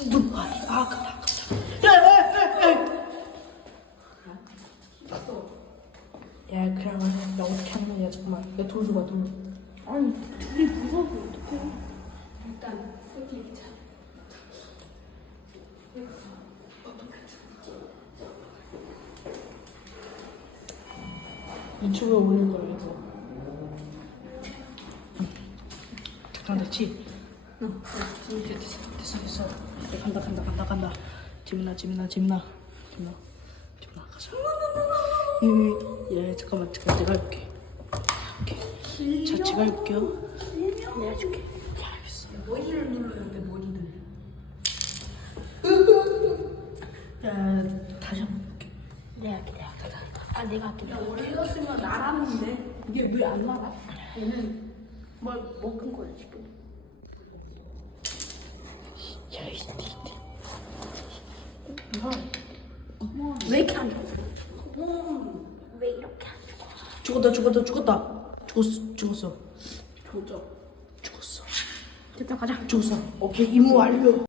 아, 간다, 간다. 야, 야, 야, 야. 야, 그냥 나 어떻게 하는 거야, 잠깐만. 내돌 줘봐, 돌. 아니 둘이 무서워 어떡해 일단 흩기자 유튜브에 올릴 거야, 이거. 잠깐 됐지? 응 됐어 간다, 간다, 간다, 간다. 재민아, 재민아, 재민아. 재민아, 재민아, 가자. 예, 예, 잠깐만, 잠깐 내가 해볼게. 오케이. 자, 제가 해볼게요. 내가 해줄게. 내가 아야 올렸으면 나라는데 이게 왜안 나가? 얘는 뭘 먹은 거야 지금 왜 이렇게 안 죽어 왜 이렇게 안 죽어 죽었다, 죽었다, 죽었다. 죽었어, 죽었어. 조져 죽었어. 됐다 가자 죽었어. 오케이, 임무 완료.